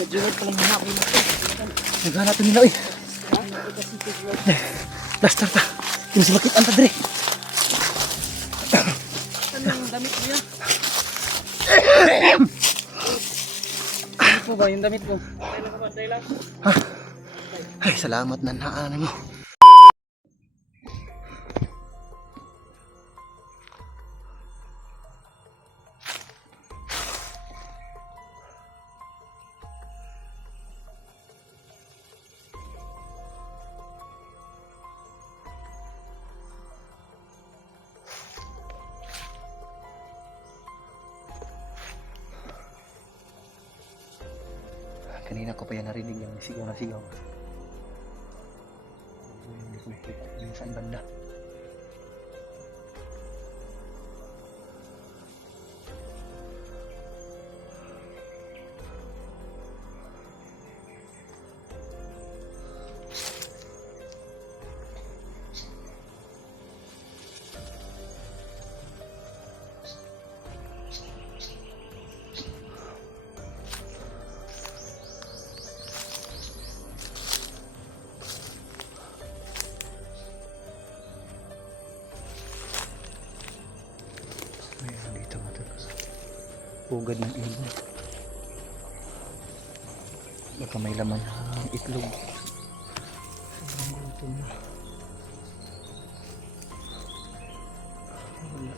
Junod pa lang hanapin mo. Naghanap nila oy. Dastar ta. Yung simakit ang tadre. Anong damit mo yan? Damit mo ba yung damit mo? Ha? Ay, salamat na naan mo. Kanina ko pa yan narinig yung sigaw na sigaw. Hindi ko nakita yung saan banda. Ayan, dito mo ito. Pugad ng ibon. Baka may laman ng itlog. Ayan, dito mo. Wala.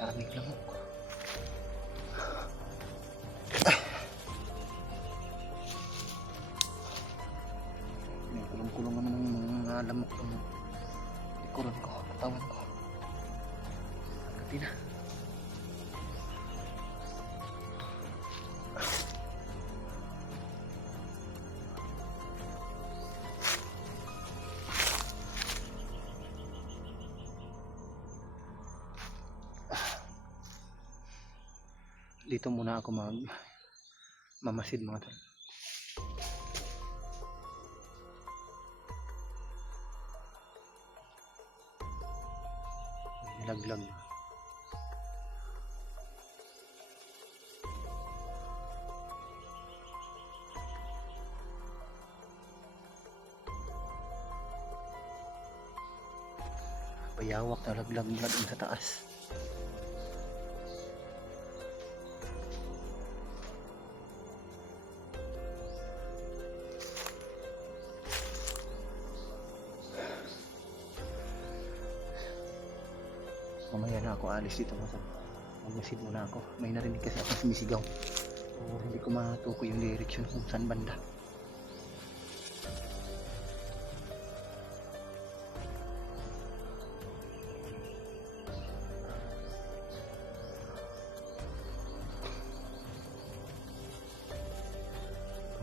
Daming lamok. May kulong-kulungan ng mga lamok ng likuran ko, katawan ko. Agad na. Dito muna ako mamasid mga tol. Nilaglag. Bayawak na laglag mula dun sa taas. Mamaya na ako alis dito mga tol. Magmasid muna ako. May narinig kasi ako sumisigaw. So, hindi ko matukoy yung direction kung saan banda.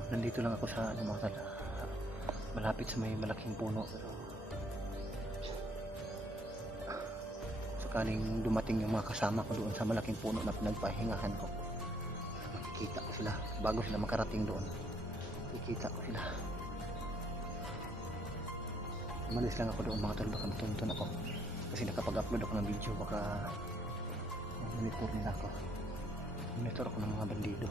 Nandito lang ako sa mga tol. Malapit sa may malaking puno. Pero sakaling dumating yung mga kasama ko doon sa malaking puno na pinagpahingahan ko, makikita ko sila bago sila makarating doon. makikita ko sila. Umalis lang ako doon mga tol, baka matuntun ako. Kasi nakapag-upload ako ng video, baka monitor nila ako. Monitor ako ng mga bandido.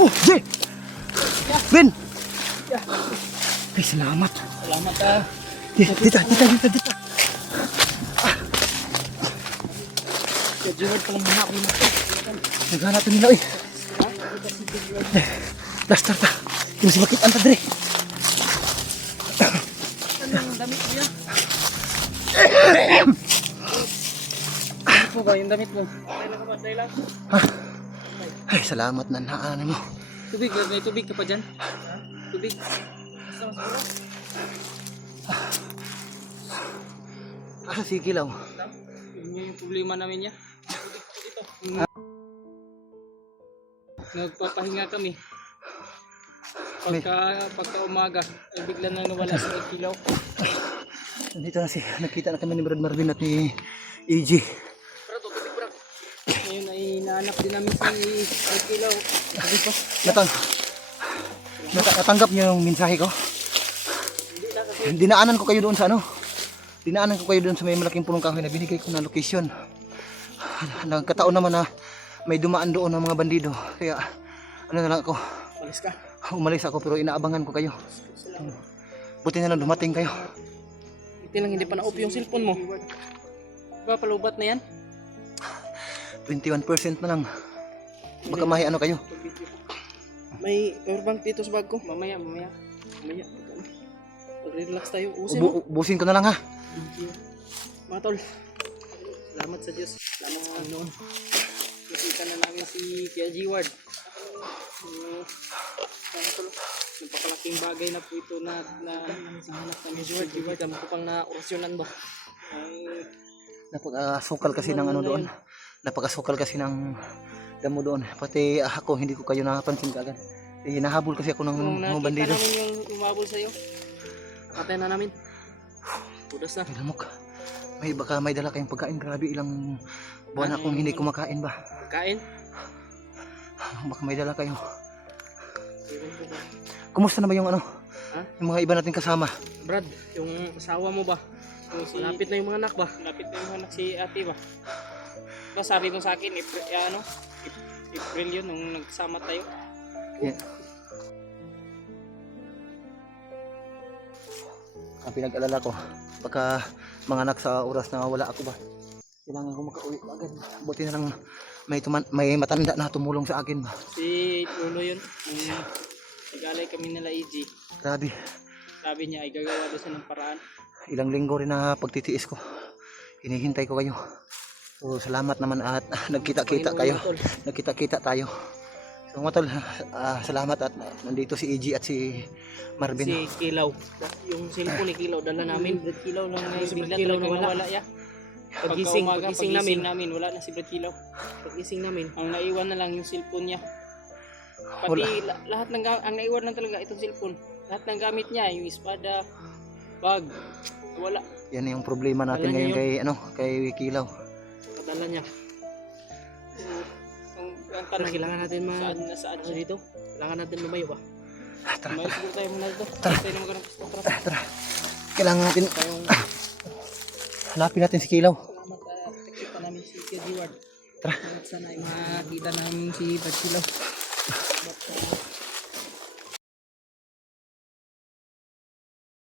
Oh, Jay! Ben! Ay, salamat. Salamat ah. Dita. Kaya Jeward palang hanap mo na. Naghanap nila, oy. Plaster ta. Yung si makit anta dre. Anong damit mo yan? Ano ba yung damit mo? Dahil lang. Ay, salamat na naan mo. Tubig, may tubig ka pa dyan? Tubig. Basta mas pula. Asa sige lang. Yun yung problema namin niya. Dito. Nagpapahinga kami. Pagka umaga, ay bigla na nawala sa kilaw. Nandito na nakita na kami ni Brad Marvin at ni EG. Brad, tubig Brad. Ngayon ay nahanap din namin si kilaw. Sabi ko, Natanggap niyo yung mensahe ko? hindi na kasi. Dinaanan ko kayo doon sa ano? Dinaanan ko kayo doon sa may malaking punong kahoy na binigay ko na location. Nagkataon naman na may dumaan doon ng mga bandido. Kaya ano na lang ako, Malis ka. umalis ako pero inaabangan ko kayo. Buti na lang dumating kayo. Ito lang hindi pa na-off yung cellphone mo. Diba palubat na yan? 21% na lang. Baka may ano kayo. May powerbank dito sa bag ko. Mamaya. Relax tayo. Usin mo. Ubusin ko na lang ha. Mga tol. Salamat sa Diyos. Salamat sa Panginoon. Nakita na namin si Kuya Jeward. Sana tol. Napakalaking bagay na po ito na sa hanap namin si Jeward. Dami ko pang na orasyonan ba? Napakasukal kasi ng ano doon. Napakasukal kasi ng damo doon. Pati ako hindi ko kayo nakapansin kaagad. Hinahabol kasi ako ng mga bandido. Nakita namin yung umabol sa'yo. Patay na namin. Tudas na. Lamok. Baka may dala kayong pagkain. Grabe ilang buwan akong hindi kumakain ba. Kain? Baka may dala kayo. Kumusta na ba yung ano? Ha? Yung mga iba nating kasama? Brad, yung asawa mo ba? Malapit na yung mga anak ba? Malapit na yung mga anak si ate ba? Diba sabi mo sa akin, April yun nung nagsama tayo. Yeah. Ang pinag-alala ko, baka mga anak sa oras na wala ako ba? Kailangan ko makauwi agad. Buti na lang may matanda na tumulong sa akin ba? Si Lolo yun, nung nag-alay kami nila EG. Grabe, Sabi niya ay gagawa doon siya ng paraan. ilang linggo rin na pagtitiis ko. Hinihintay ko kayo. So salamat naman at nagkita-kita kayo. Nagkita-kita tayo. So mga tol, salamat at nandito si EG at si Marvin. Si Kilaw. Yung cellphone ni Kilaw dala namin. Kilaw lang bigla talaga nawala ya. Pagising namin, wala na si Brad Kilaw. Pagising namin, ang naiwan na lang yung cellphone niya. Pati lahat ng ang naiwan na talaga itong cellphone. Lahat ng gamit niya, yung espada, bag, wala. Yan yung problema natin ngayon kay Kilaw. Kadala niya. Ang tanong, kailangan natin saan siya dito? Kailangan natin lumayo ba? Tara. Lumayo siguro tayo muna dito. Tara. Tayo naman ng gusto. Tara. Kailangan natin hanapin natin si Kilaw. Salamat nakikita namin si Kuya Diwad. Tara. Sana ay makita namin si Brad Kilaw.